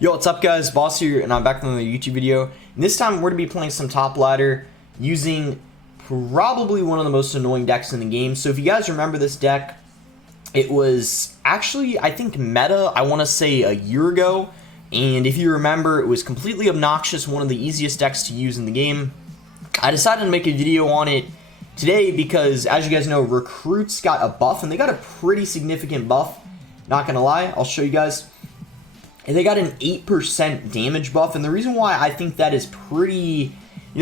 Yo, what's up guys, Boss here, and I'm back with another YouTube video. And this time we're going to be playing some top ladder using probably one of the most annoying decks in the game. So if you guys remember this deck, it was actually, I think, meta, I want to say a year ago. And if you remember, it was completely obnoxious, one of the easiest decks to use in the game. I decided to make a video on it today because, as you guys know, recruits got a buff, and they got a pretty significant buff. Not going to lie, I'll show you guys. And they got an 8% damage buff, and the reason why I think that is pretty,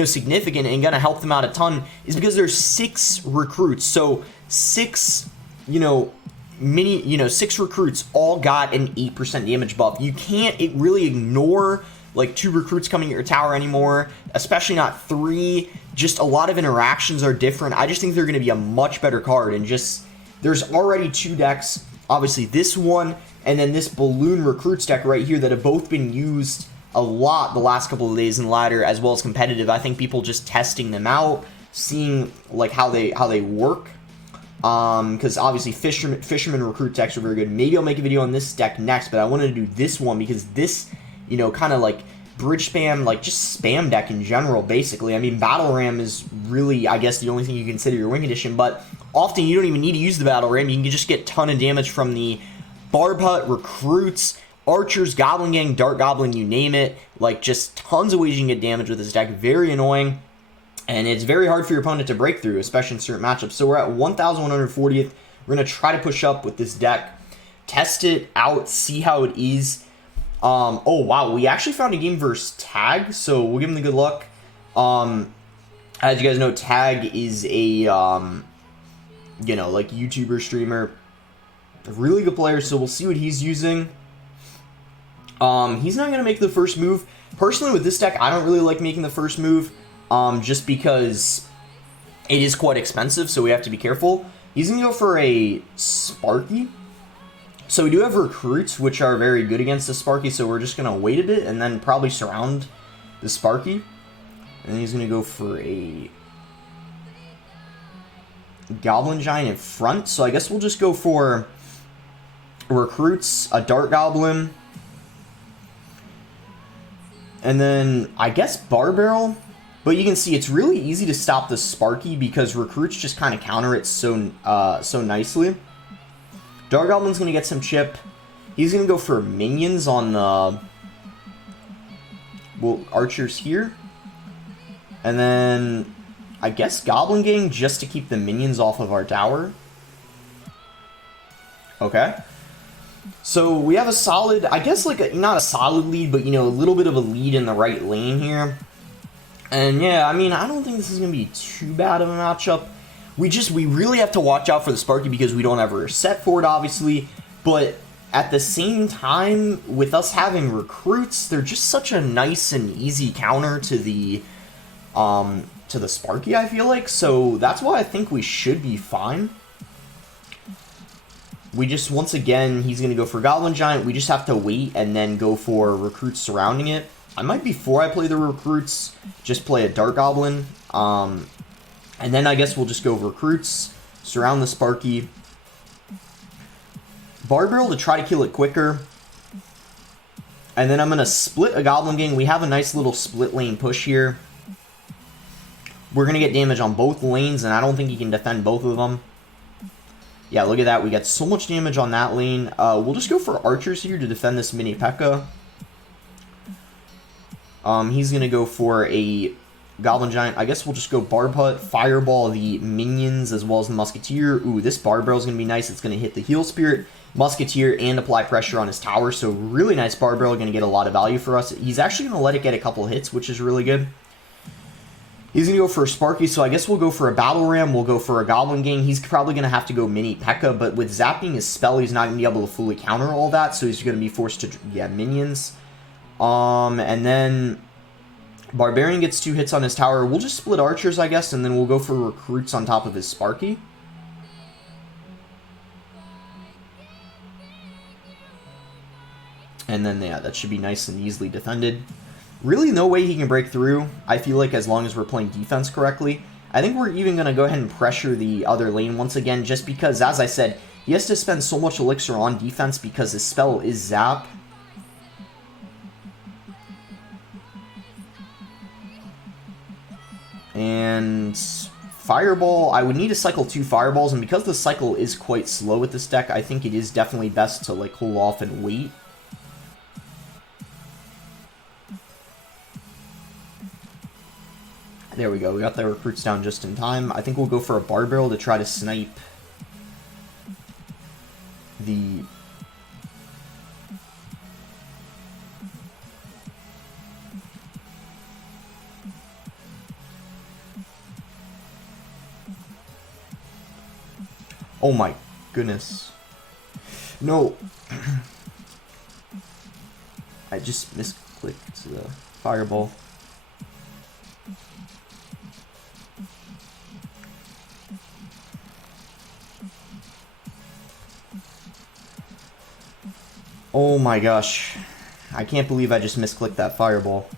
significant and gonna help them out a ton is because there's 6 recruits. So 6, 6 recruits all got an 8% damage buff. You can't really ignore like 2 recruits coming at your tower anymore, especially not 3. Just a lot of interactions are different. I just think they're gonna be a much better card, and just there's already 2 decks. Obviously this one, and then this balloon recruits deck right here that have both been used a lot the last couple of days in ladder as well as competitive. I think people just testing them out, seeing like how they work. Because obviously fisherman recruit decks are very good. Maybe I'll make a video on this deck next, but I wanted to do this one because this, kind of like bridge spam, like just spam deck in general, basically. I mean, Battle Ram is really, I guess, the only thing you consider your win condition, but often you don't even need to use the Battle Ram. You can just get a ton of damage from the Barb Hut, recruits, archers, goblin gang, dart goblin, you name it. Like, just tons of ways you can get damage with this deck. Very annoying, and it's very hard for your opponent to break through, especially in certain matchups. So we're at 1,140th. We're going to try to push up with this deck, test it out, see how it is. Oh, wow, we actually found a game versus Tag, so we'll give him the good luck. As you guys know, Tag is a, like, YouTuber, streamer. A really good player, so we'll see what he's using. He's not going to make the first move. Personally, with this deck, I don't really like making the first move, just because it is quite expensive, so we have to be careful. He's going to go for a Sparky. So we do have recruits, which are very good against the Sparky, so we're just going to wait a bit and then probably surround the Sparky. And then he's going to go for a Goblin Giant in front, so I guess we'll just go for recruits, a Dart Goblin, and then I guess Bar Barrel. But you can see it's really easy to stop the Sparky because recruits just kind of counter it so nicely. Dart Goblin's gonna get some chip. He's gonna go for minions on the archers here, and then I guess Goblin Gang just to keep the minions off of our tower. Okay. So we have a solid, I guess, like, not a solid lead, but, a little bit of a lead in the right lane here. And, yeah, I mean, I don't think this is going to be too bad of a matchup. We really have to watch out for the Sparky because we don't have a set for it, obviously. But at the same time, with us having recruits, they're just such a nice and easy counter to the Sparky, I feel like. So that's why I think we should be fine. We just, once again, he's going to go for Goblin Giant. We just have to wait and then go for recruits surrounding it. I might, before I play the recruits, just play a Dart Goblin. And then I guess we'll just go recruits, surround the Sparky. Bar Barrel to try to kill it quicker. And then I'm going to split a Goblin Gang. We have a nice little split lane push here. We're going to get damage on both lanes, and I don't think he can defend both of them. Yeah, look at that. We got so much damage on that lane. We'll just go for archers here to defend this mini P.E.K.K.A. He's going to go for a Goblin Giant. I guess we'll just go Barb Hut, Fireball the minions as well as the Musketeer. Ooh, this Barb Barrel is going to be nice. It's going to hit the Heal Spirit, Musketeer, and apply pressure on his tower. So really nice Barb Barrel. Going to get a lot of value for us. He's actually going to let it get a couple hits, which is really good. He's going to go for a Sparky, so I guess we'll go for a Battle Ram. We'll go for a Goblin Gang. He's probably going to have to go mini P.E.K.K.A, but with zapping his spell, he's not going to be able to fully counter all that, so he's going to be forced to, minions. And then Barbarian gets 2 hits on his tower. We'll just split archers, I guess, and then we'll go for recruits on top of his Sparky. And then, yeah, that should be nice and easily defended. Really no way he can break through, I feel like, as long as we're playing defense correctly. I think we're even going to go ahead and pressure the other lane once again, just because, as I said, he has to spend so much elixir on defense because his spell is Zap. And Fireball, I would need to cycle 2 Fireballs, and because the cycle is quite slow with this deck, I think it is definitely best to like cool off and wait. There we go, we got the recruits down just in time. I think we'll go for a Bar Barrel to try to snipe the... Oh my goodness. No. I just misclicked the Fireball. Oh my gosh. I can't believe I just misclicked that Fireball.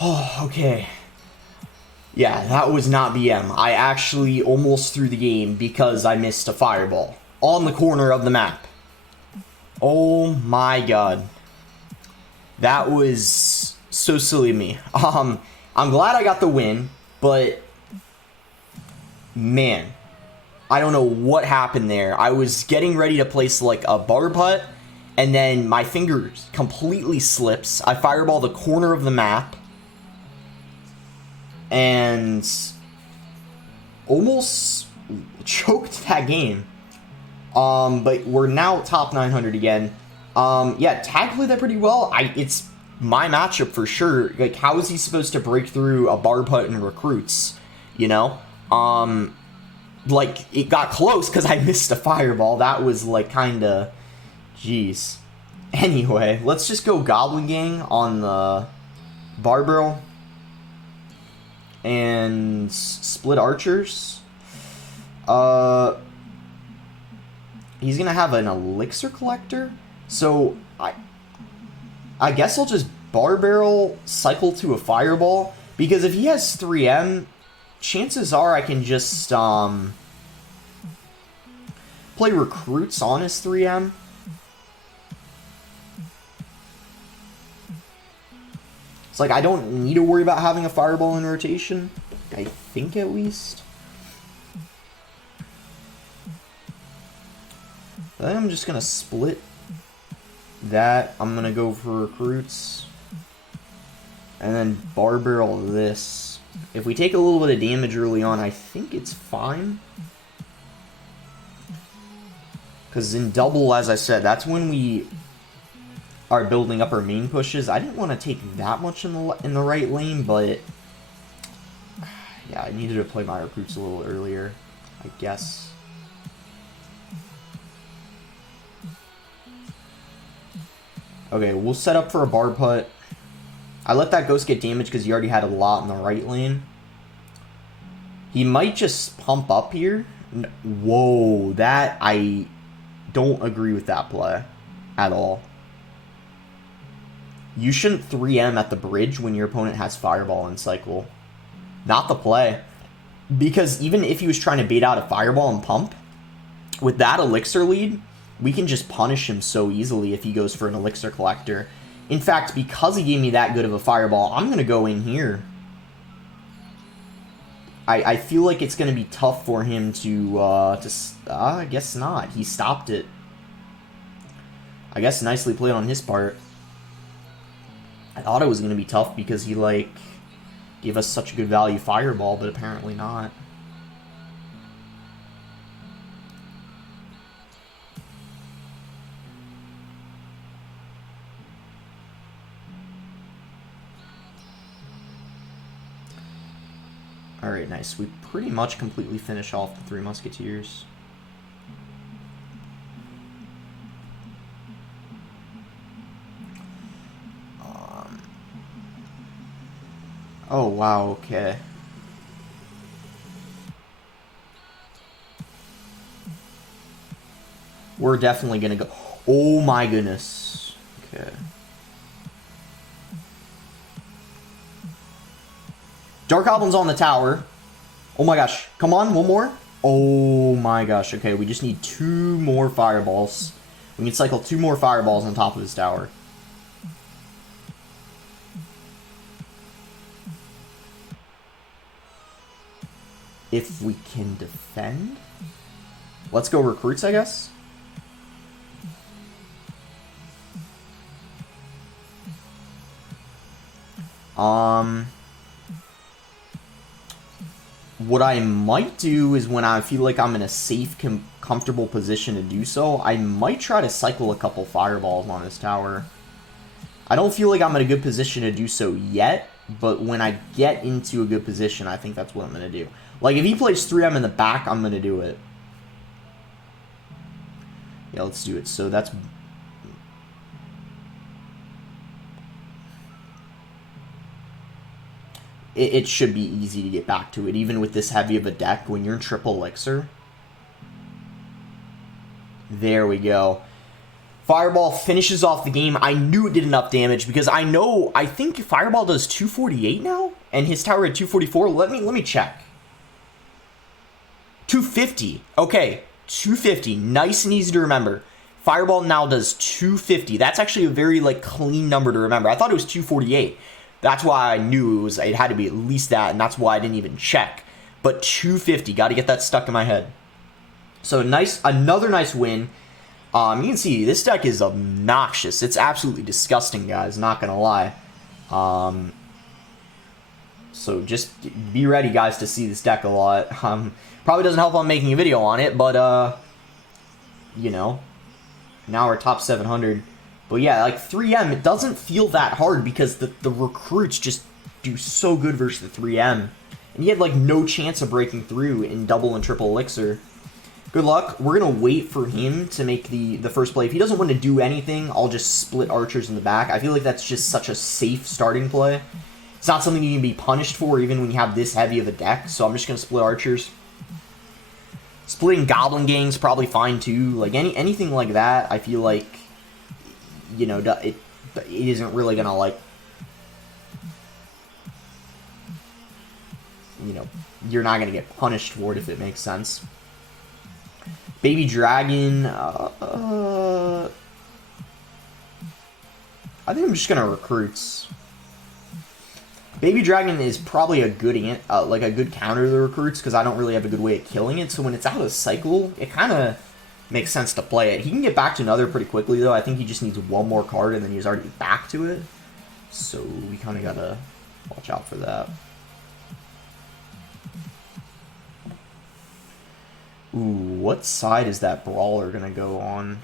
Oh, okay. Yeah, that was not BM. I actually almost threw the game because I missed a Fireball on the corner of the map. Oh my god. That was so silly of me. I'm glad I got the win, but man, I don't know what happened there. I was getting ready to place like a bar putt, and then my finger completely slips. I fireball the corner of the map and almost choked that game. But we're now top 900 again. Yeah, Tag played that pretty well. It's my matchup for sure. Like, how is he supposed to break through a bar putt and recruits? You know? Like, it got close because I missed a fireball. That was, like, kinda... Jeez. Anyway, let's just go Goblin Gang on the Bar Barrel. And split archers. He's gonna have an elixir collector. So, I guess I'll just Bar Barrel, cycle to a fireball. Because if he has 3M, chances are I can just, play recruits on his 3M. It's like, I don't need to worry about having a fireball in rotation. I think, at least. Then I'm just gonna split that. I'm gonna go for recruits. And then Bar Barrel this. If we take a little bit of damage early on, I think it's fine. Because in double, as I said, that's when we are building up our main pushes. I didn't want to take that much in the right lane, but yeah, I needed to play my recruits a little earlier, I guess. Okay, we'll set up for a bar putt. I let that ghost get damaged because he already had a lot in the right lane. He might just pump up here. Whoa, that I don't agree with that play at all. You shouldn't 3M at the bridge when your opponent has fireball and cycle. Not the play. Because even if he was trying to bait out a fireball and pump, with that elixir lead, we can just punish him so easily if he goes for an elixir collector. In fact, because he gave me that good of a fireball, I'm going to go in here. I feel like it's going to be tough for him to I guess not. He stopped it. I guess nicely played on his part. I thought it was going to be tough because he, like, gave us such a good value fireball, but apparently not. Alright, nice. We pretty much completely finish off the Three Musketeers. Oh, wow, okay. We're definitely gonna go... Oh my goodness. Okay. Dark Goblin's on the tower. Oh my gosh. Come on, one more. Oh my gosh. Okay, we just need 2 more fireballs. We can cycle 2 more fireballs on top of his tower. If we can defend. Let's go recruits, I guess. What I might do is when I feel like I'm in a safe, comfortable position to do so, I might try to cycle a couple fireballs on this tower. I don't feel like I'm in a good position to do so yet, but when I get into a good position, I think that's what I'm going to do. Like, if he plays 3M in the back, I'm going to do it. Yeah, let's do it. So that's... It should be easy to get back to it, even with this heavy of a deck when you're in triple elixir. There we go. Fireball finishes off the game. I knew it did enough damage because I think Fireball does 248 now, and his tower at 244. Let me check. 250. Okay, 250. Nice and easy to remember. Fireball now does 250. That's actually a very clean number to remember. I thought it was 248. That's why I knew it had to be at least that, and that's why I didn't even check. But 250, got to get that stuck in my head. So another nice win. You can see this deck is obnoxious. It's absolutely disgusting, guys. Not gonna lie. So just be ready, guys, to see this deck a lot. Probably doesn't help on making a video on it, but you know, now we're top 700. But yeah, 3M, it doesn't feel that hard because the recruits just do so good versus the 3M. And he had no chance of breaking through in double and triple elixir. Good luck. We're going to wait for him to make the first play. If he doesn't want to do anything, I'll just split archers in the back. I feel like that's just such a safe starting play. It's not something you can be punished for even when you have this heavy of a deck. So I'm just going to split archers. Splitting goblin gangs probably fine too. Anything like that, I feel like, you know, it isn't really going to you know, you're not going to get punished for it if it makes sense. Baby Dragon, I think I'm just going to recruits. Baby Dragon is probably a good a good counter to the recruits because I don't really have a good way of killing it. So when it's out of cycle, it kind of makes sense to play it. He can get back to another pretty quickly though. I think he just needs one more card and then he's already back to it. So we kind of got to watch out for that. Ooh, what side is that Brawler going to go on?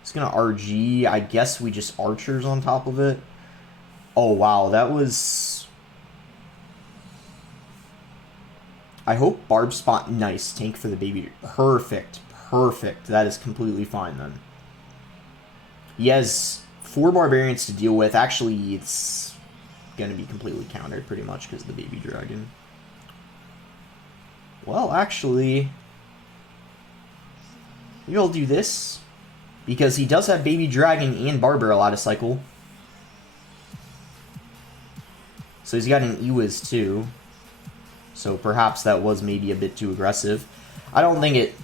It's going to RG. I guess we just archers on top of it. Oh, wow. That was... I hope Barb spot. Nice. Tank for the baby. Perfect. Perfect. That is completely fine then. He has 4 barbarians to deal with. Actually, it's going to be completely countered pretty much because of the baby dragon. Well, actually... maybe I'll do this, because he does have Baby Dragon and Barbarrel out of cycle. So he's got an Ewiz too. So perhaps that was maybe a bit too aggressive. I don't think it...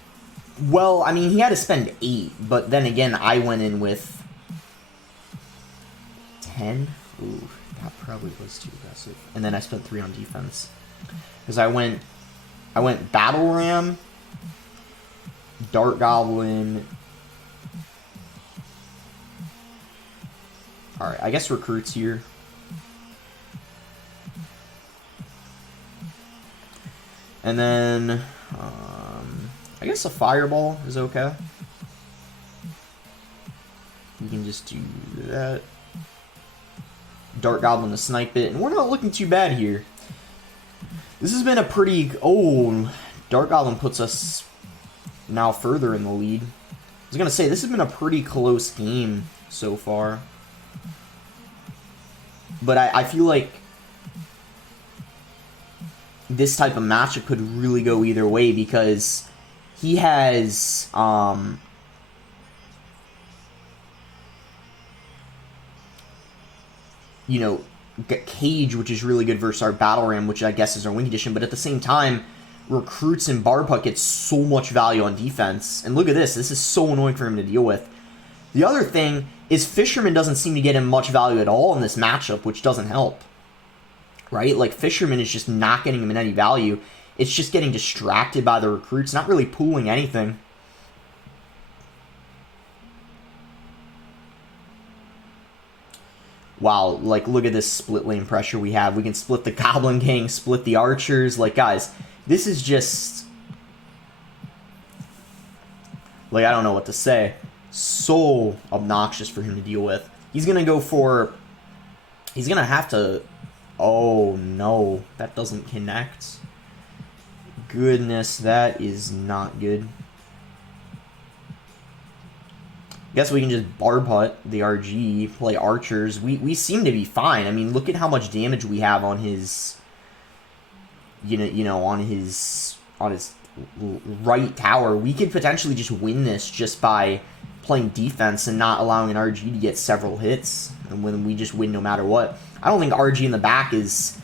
well, I mean, he had to spend 8, but then again, I went in with 10. Ooh, that probably was too aggressive. And then I spent 3 on defense. Because I went Battle Ram, Dart Goblin. Alright, I guess recruits here. And then, I guess a Fireball is okay. You can just do that. Dart Goblin to snipe it. And we're not looking too bad here. This has been a pretty... oh, Dart Goblin puts us... now further in the lead. I was going to say, this has been a pretty close game so far. But I feel like this type of matchup could really go either way because he has you know, Cage, which is really good versus our Battle Ram, which I guess is our win condition, but at the same time, recruits and Barb Hut get so much value on defense. And look at this. This is so annoying for him to deal with. The other thing is Fisherman doesn't seem to get him much value at all in this matchup, which doesn't help. Right? Like, Fisherman is just not getting him in any value. It's just getting distracted by the recruits, not really pooling anything. Wow, like, look at this split lane pressure we have. We can split the Goblin Gang, split the Archers. Like, guys, this is just... like, I don't know what to say. So obnoxious for him to deal with. He's going to go for... he's going to have to... oh, no. That doesn't connect. Goodness, that is not good. Guess we can just Barb Hut the RG, play Archers. We seem to be fine. I mean, look at how much damage we have on his... on his right tower. We could potentially just win this just by playing defense and not allowing an RG to get several hits. And when we just win no matter what. I don't think RG in the back is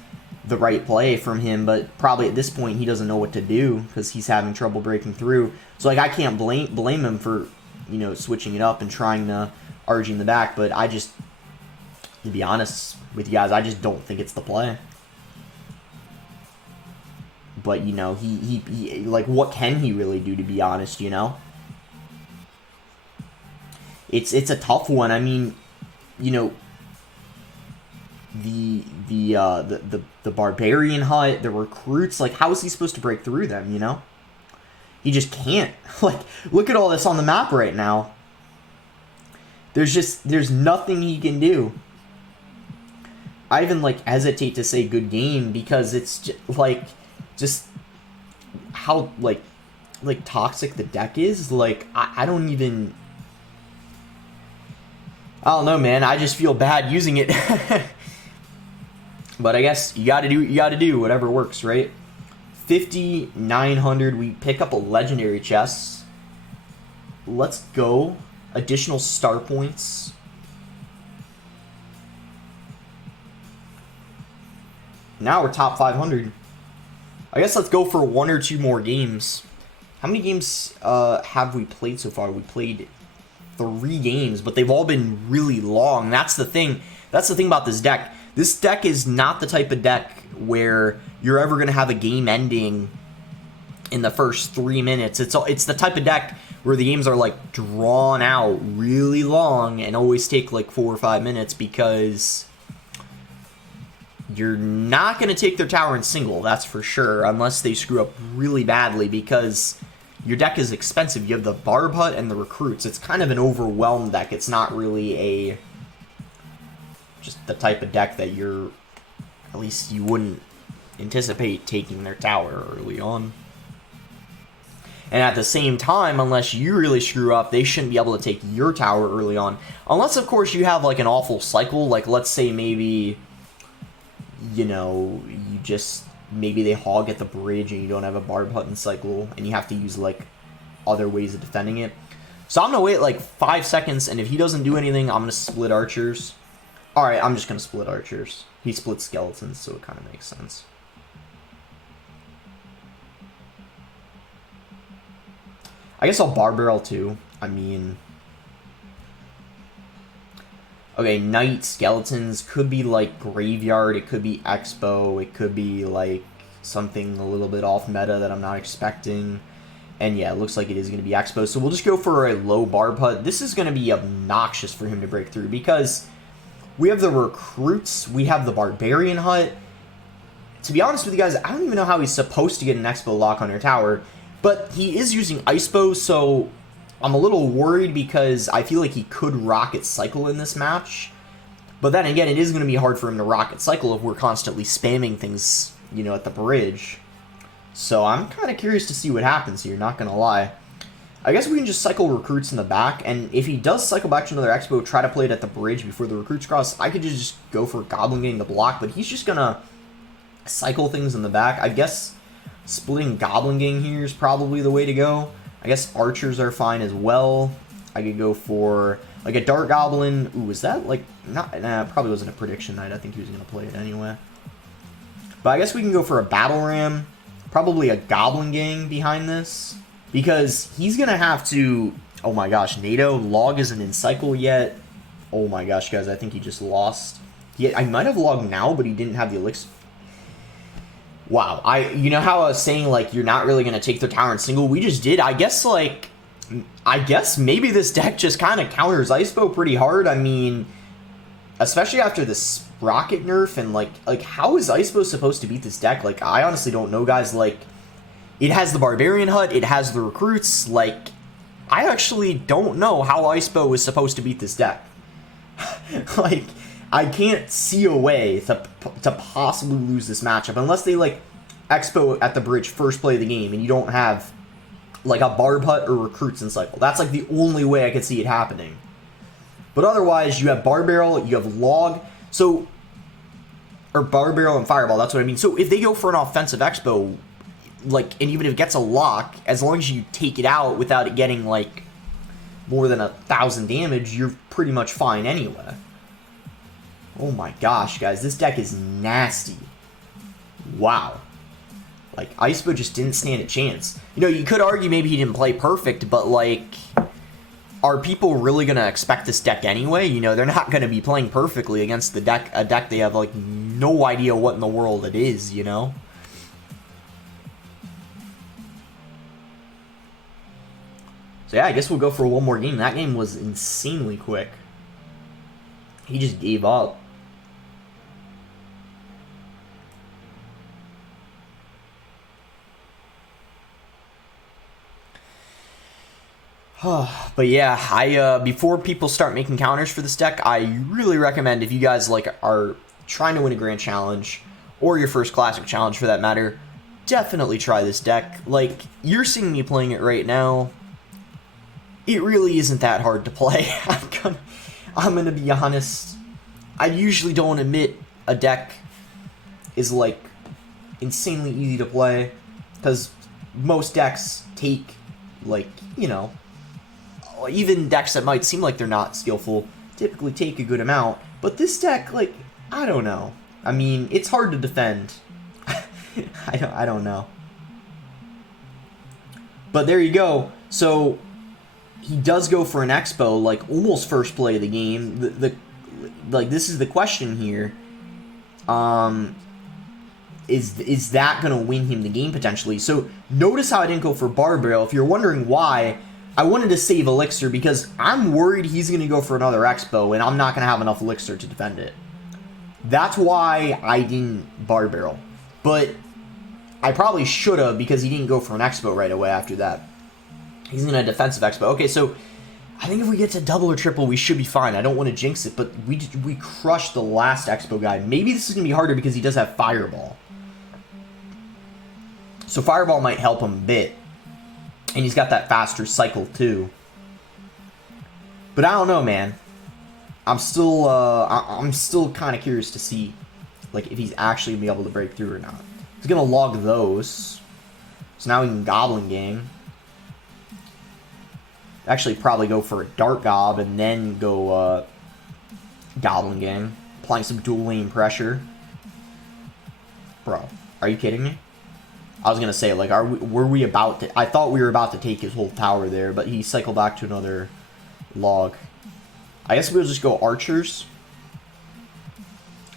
the right play from him, but probably at this point he doesn't know what to do because he's having trouble breaking through. So, like, I can't blame him for... switching it up and trying to RG in the back, but I just, to be honest with you guys, I just don't think it's the play. But, he like, what can he really do, to be honest, It's a tough one. I mean, the Barbarian Hut, the recruits, like, how is he supposed to break through them, He just can't. Like, look at all this on the map right now. There's nothing he can do. I even, like, hesitate to say good game because it's just how, like toxic the deck is. Like, I don't even... I don't know, man. I just feel bad using it. But I guess you gotta do whatever works, right? 5,900. We pick up a legendary chest. Let's go. Additional star points. Now we're top 500. I guess let's go for one or two more games. How many games have we played so far? We played 3 games, but they've all been really long. That's the thing. That's the thing about this deck. This deck is not the type of deck where you're ever going to have a game ending in the first 3 minutes. It's the type of deck where the games are, like, drawn out really long and always take, like, 4 or 5 minutes because you're not going to take their tower in single, that's for sure, unless they screw up really badly because your deck is expensive. You have the Barb Hut and the recruits. It's kind of an overwhelmed deck. It's not really just the type of deck that at least you wouldn't anticipate taking their tower early on. And at the same time, unless you really screw up, they shouldn't be able to take your tower early on. Unless, of course, you have, like, an awful cycle. Like, let's say maybe, maybe they hog at the bridge and you don't have a Barb Hut in cycle and you have to use, like, other ways of defending it. So I'm going to wait, like, 5 seconds, and if he doesn't do anything, I'm going to split Archers. Alright, I'm just going to split Archers. He split Skeletons, so it kind of makes sense. I guess I'll Barb Barrel too. I mean... okay, Knight, Skeletons, could be, like, Graveyard, it could be Expo, it could be, like, something a little bit off meta that I'm not expecting. And yeah, it looks like it is going to be Expo, so we'll just go for a low Barb Hut. This is going to be obnoxious for him to break through because we have the recruits, we have the Barbarian Hut. To be honest with you guys, I don't even know how he's supposed to get an Expo lock on your tower, but he is using Icepo, so I'm a little worried because I feel like he could Rocket Cycle in this match. But then again, it is going to be hard for him to Rocket Cycle if we're constantly spamming things, at the bridge. So I'm kind of curious to see what happens here, not going to lie. I guess we can just cycle recruits in the back, and if he does cycle back to another Expo, try to play it at the bridge before the recruits cross, I could just go for Goblin getting the block, but he's just going to cycle things in the back. I guess splitting Goblin Gang here is probably the way to go. I guess Archers are fine as well. I could go for, like, a Dark Goblin. Ooh, is that, like, nah, probably wasn't a Prediction Knight. I think he was going to play it anyway. But I guess we can go for a Battle Ram, probably a Goblin Gang behind this. Because he's going to have to... Oh my gosh, NATO, log isn't in cycle yet. Oh my gosh, guys, I think he just lost. I might have logged now, but he didn't have the elixir. Wow, you know how I was saying, like, you're not really going to take their tower in single? We just did. I guess, like... I guess maybe this deck just kind of counters Icepo pretty hard. I mean, especially after the Sprocket nerf, and, like how is Icepo supposed to beat this deck? Like, I honestly don't know, guys. Like, it has the Barbarian Hut, it has the Recruits, like... I actually don't know how Icepo is supposed to beat this deck. Like, I can't see a way to possibly lose this matchup unless they, like, Expo at the bridge first play of the game and you don't have, like, a Barb Hut or Recruits in cycle. That's, like, the only way I could see it happening. But otherwise, you have Bar Barrel, you have Log, so... Or Bar Barrel and Fireball, that's what I mean. So if they go for an offensive Expo... Like, and even if it gets a lock, as long as you take it out without it getting, like, more than 1,000 damage, you're pretty much fine anyway. Oh my gosh, guys, this deck is nasty. Wow. Like, Icepo just didn't stand a chance. You know, you could argue maybe he didn't play perfect, but, like, are people really going to expect this deck anyway? You know, they're not going to be playing perfectly against a deck they have, like, no idea what in the world it is, you know? So yeah, I guess we'll go for one more game. That game was insanely quick. He just gave up. But yeah, before people start making counters for this deck, I really recommend, if you guys like are trying to win a Grand Challenge, or your first Classic Challenge for that matter, definitely try this deck. Like, you're seeing me playing it right now. It really isn't that hard to play. I'm gonna be honest. I usually don't admit a deck is, like, insanely easy to play, because most decks take, like, you know, even decks that might seem like they're not skillful typically take a good amount. But this deck, like, I don't know. I mean, it's hard to defend. I don't know. But there you go. So he does go for an Expo, like, almost first play of the game. Like, this is the question here. Is that going to win him the game, potentially? So, notice how I didn't go for Bar Barrel. If you're wondering why, I wanted to save Elixir, because I'm worried he's going to go for another Expo, and I'm not going to have enough Elixir to defend it. That's why I didn't Bar Barrel. But I probably should have, because he didn't go for an Expo right away after that. He's going to defensive Expo. Okay, so I think if we get to double or triple, we should be fine. I don't want to jinx it, but we crushed the last Expo guy. Maybe this is going to be harder because he does have Fireball. So Fireball might help him a bit. And he's got that faster cycle too. But I don't know, man. I'm still kind of curious to see, like, if he's actually going to be able to break through or not. He's going to log those. So now we can Goblin Gang. Actually, probably go for a Dark Gob and then go Goblin Gang. Applying some dual lane pressure. Bro, are you kidding me? I was going to say, like, were we about to... I thought we were about to take his whole tower there, but he cycled back to another log. I guess we'll just go Archers.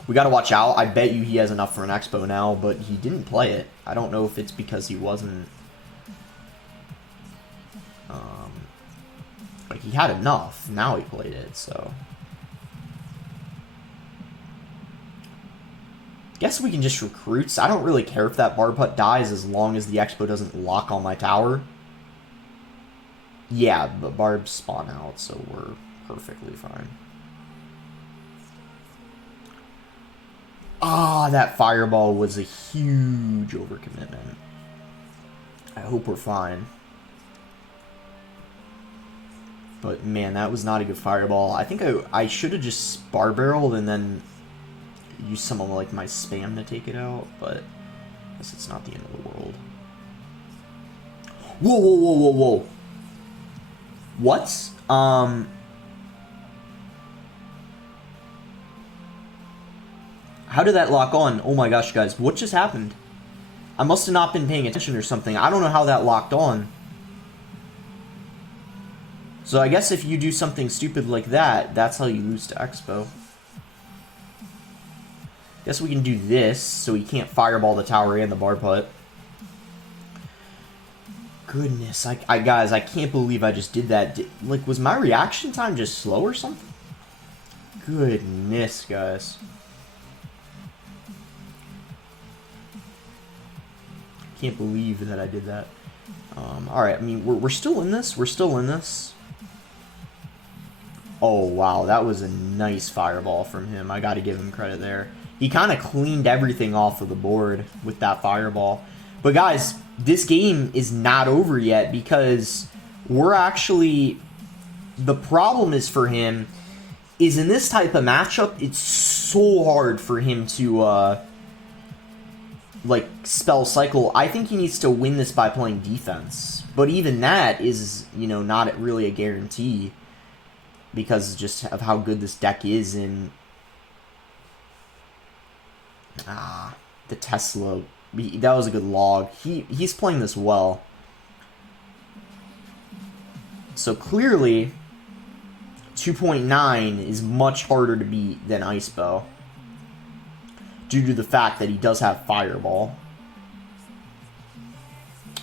We got to watch out. I bet you he has enough for an Expo now, but he didn't play it. I don't know if it's because he wasn't... Like, he had enough. Now he played it, so... Guess we can just Recruits. I don't really care if that Barb Hut dies as long as the Expo doesn't lock on my tower. Yeah, but Barbs spawn out, so we're perfectly fine. Ah, that Fireball was a huge overcommitment. I hope we're fine. But, man, that was not a good Fireball. I think I should have just Bar Barreled and then use some of, like, my spam to take it out, but I guess it's not the end of the world. Whoa, whoa, whoa, whoa, whoa. What? How did that lock on? Oh my gosh, guys, what just happened? I must have not been paying attention or something. I don't know how that locked on. So I guess if you do something stupid like that, that's how you lose to Expo. Guess we can do this, so he can't fireball the tower and the bar putt. Goodness, guys, I can't believe I just did that. Like, was my reaction time just slow or something? Goodness, guys. Can't believe that I did that. Alright, I mean, we're still in this. We're still in this. Oh, wow, that was a nice fireball from him. I gotta give him credit there. He kind of cleaned everything off of the board with that fireball. But, guys, this game is not over yet because we're actually... The problem is for him is in this type of matchup, it's so hard for him to, like, spell cycle. I think he needs to win this by playing defense. But even that is, you know, not really a guarantee because just of how good this deck is in... the Tesla... That was a good log. He's playing this well. So clearly, 2.9 is much harder to beat than Ice Bow. Due to the fact that he does have Fireball.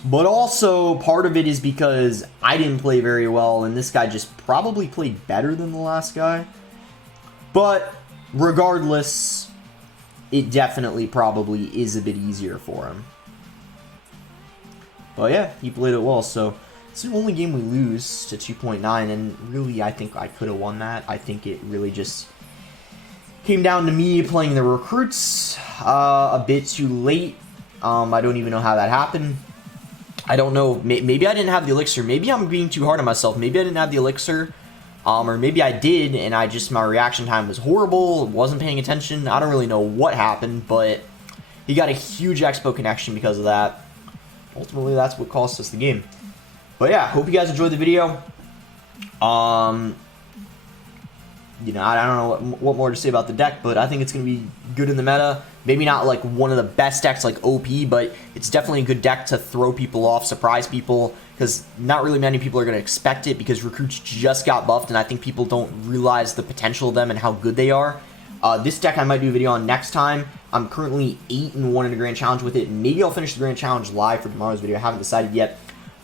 But also, part of it is because I didn't play very well, and this guy just probably played better than the last guy. But, regardless... It definitely probably is a bit easier for him. But yeah, he played it well, so it's the only game we lose to 2.9, and really I think I could have won that. I think it really just came down to me playing the recruits a bit too late. I don't even know how that happened. I don't know, maybe I didn't have the elixir. Maybe I'm being too hard on myself. Maybe I didn't have the elixir. Or maybe I did, and my reaction time was horrible, wasn't paying attention. I don't really know what happened, but he got a huge Expo connection because of that. Ultimately, that's what cost us the game. But yeah, hope you guys enjoyed the video. You know, I don't know what more to say about the deck, but I think it's going to be good in the meta. Maybe not like one of the best decks like OP, but it's definitely a good deck to throw people off, surprise people, because not really many people are going to expect it because recruits just got buffed, and I think people don't realize the potential of them and how good they are. This deck I might do a video on next time. I'm currently 8-1 in the Grand Challenge with it. Maybe I'll finish the Grand Challenge live for tomorrow's video. I haven't decided yet.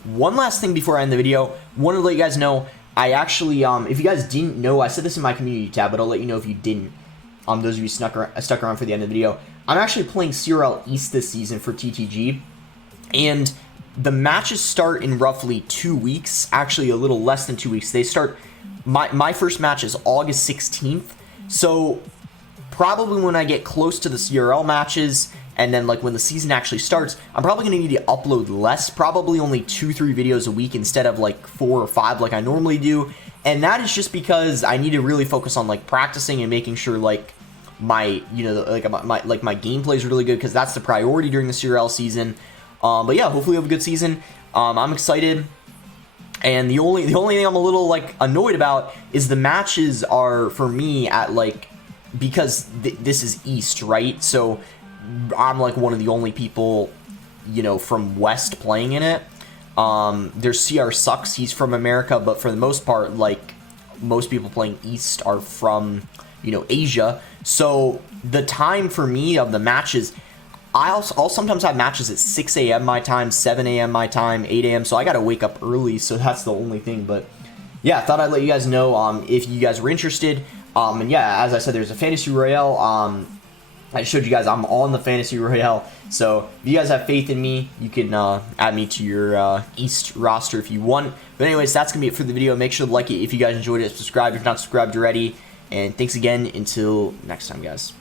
One last thing before I end the video. Wanted to let you guys know, I actually, if you guys didn't know, I said this in my community tab, but I'll let you know if you didn't. Those of you stuck around for the end of the video. I'm actually playing CRL East this season for TTG, and the matches start in roughly 2 weeks, actually a little less than 2 weeks. They start, my first match is August 16th, so probably when I get close to the CRL matches, and then like when the season actually starts, I'm probably going to need to upload less, probably only 2-3 videos a week instead of like 4 or 5 like I normally do, and that is just because I need to really focus on like practicing and making sure like my, you know, like my gameplay is really good, because that's the priority during the CRL season. But yeah, hopefully we have a good season. I'm excited, and the only thing I'm a little like annoyed about is the matches are for me at like, because this is East, right? So I'm like one of the only people, you know, from West playing in it. There's CR Sucks, he's from America, but for the most part, like most people playing East are from, you know, Asia. So the time for me of the matches, I'll sometimes have matches at 6 a.m. my time, 7 a.m. my time, 8 a.m. So I gotta wake up early, so that's the only thing. But yeah, I thought I'd let you guys know if you guys were interested. And yeah, as I said, there's a Fantasy Royale. I showed you guys I'm on the Fantasy Royale. So if you guys have faith in me, you can add me to your East roster if you want. But anyways, that's going to be it for the video. Make sure to like it if you guys enjoyed it. Subscribe if you're not subscribed already. And thanks again. Until next time, guys.